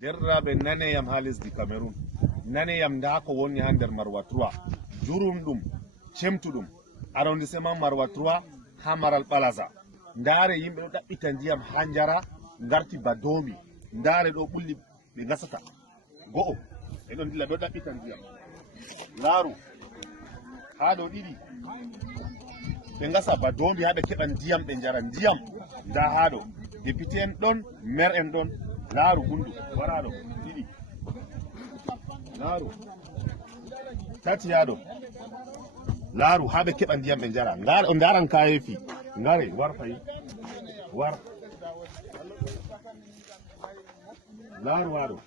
derraɓe naneyam ha lesdi Cameroon, naneyam nda ko woni ha nder Marwa 3 jurum ɗum cemtuɗum arrondissement Marwa 3 ha Maral Balaza. Ndare yimɓe ɗo ɗaɓɓita ndiyam ha jara garti ba domi, ndare ɗo ɓulli ɓe gasata go'o ɓe ɗon dilla ɗo ɗaɓɓita ndiyam. Laru ha ɗo ɗiɗi ɓe gasa ba domi ha ɓe keɓa ndiyam ɓe jara ndiyam. Nda ha ɗo député en ɗon, maire en ɗon. Laru gundu waraɗo ɗiɗi, laru tati yaɗo, laru ha ɓe keɓa ndiyam ɓe jara. Ndaran kayefi ngare war fayi war laru haɗo,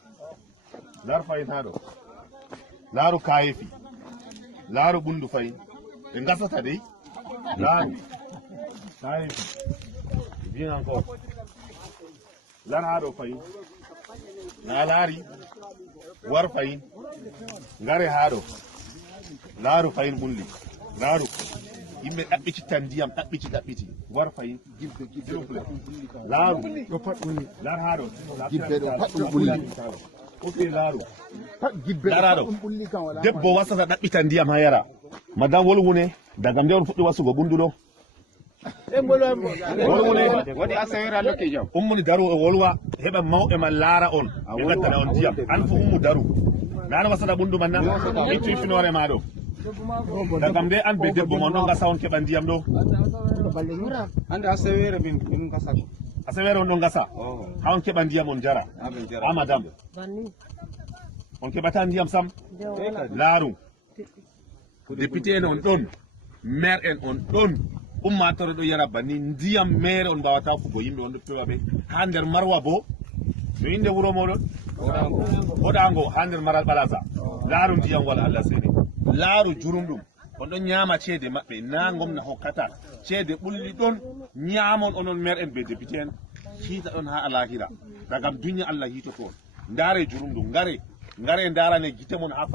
lar fayin haɗo, laru kayefi, laru gundu fayin ɓe gasata dei. Laru kayefi biyan ko lar haɗo fayin na lari war fayin ngare haɗo laru fayin ɓulli laru yimɓe ɗaɓɓititta ndiyam ɗaɓɓiti war fayin laru lar haɗo oke laru laraɗo debbo wasata ɗaɓɓita ndiyam ha yara madame wolwune daga nde on fuɗɗi wasugo ɓunduɗo woni asawira lokki jam ummuni daru e wolwa heɓa mawɓe man laara on ɓe gaddana on ndiyam an fu ummu daru nana wasata ɓundu man na ittu finore ma ɗo dagam nde an be debbo mon ɗon gasa on keɓa ndiyam ɗo ande asawira min gasa asawere on ɗon gasa ha on keɓa ndiyam on jara ha madame on keɓata ndiyam sam. Laaru député en on ɗon, maire en on ɗon, ummatore ɗo yara banni ndiyam mere on mbawata fugo yimɓe on ɗo pewa ɓe ha nder Marwa bo no inde wuro moɗon Hoɗango ha nder Maral Balaza. Laaru ndiyam wala Allah seede, laaru jurum ɗum on ɗon nyama ceede maɓɓe na gomna hokkata ceede ɓulli ɗon nyamon onon maire en be député en hiita ɗon ha alahira dagam dunya Allah hito ko ndare jurum ɗum ngare ndarane gite mon ha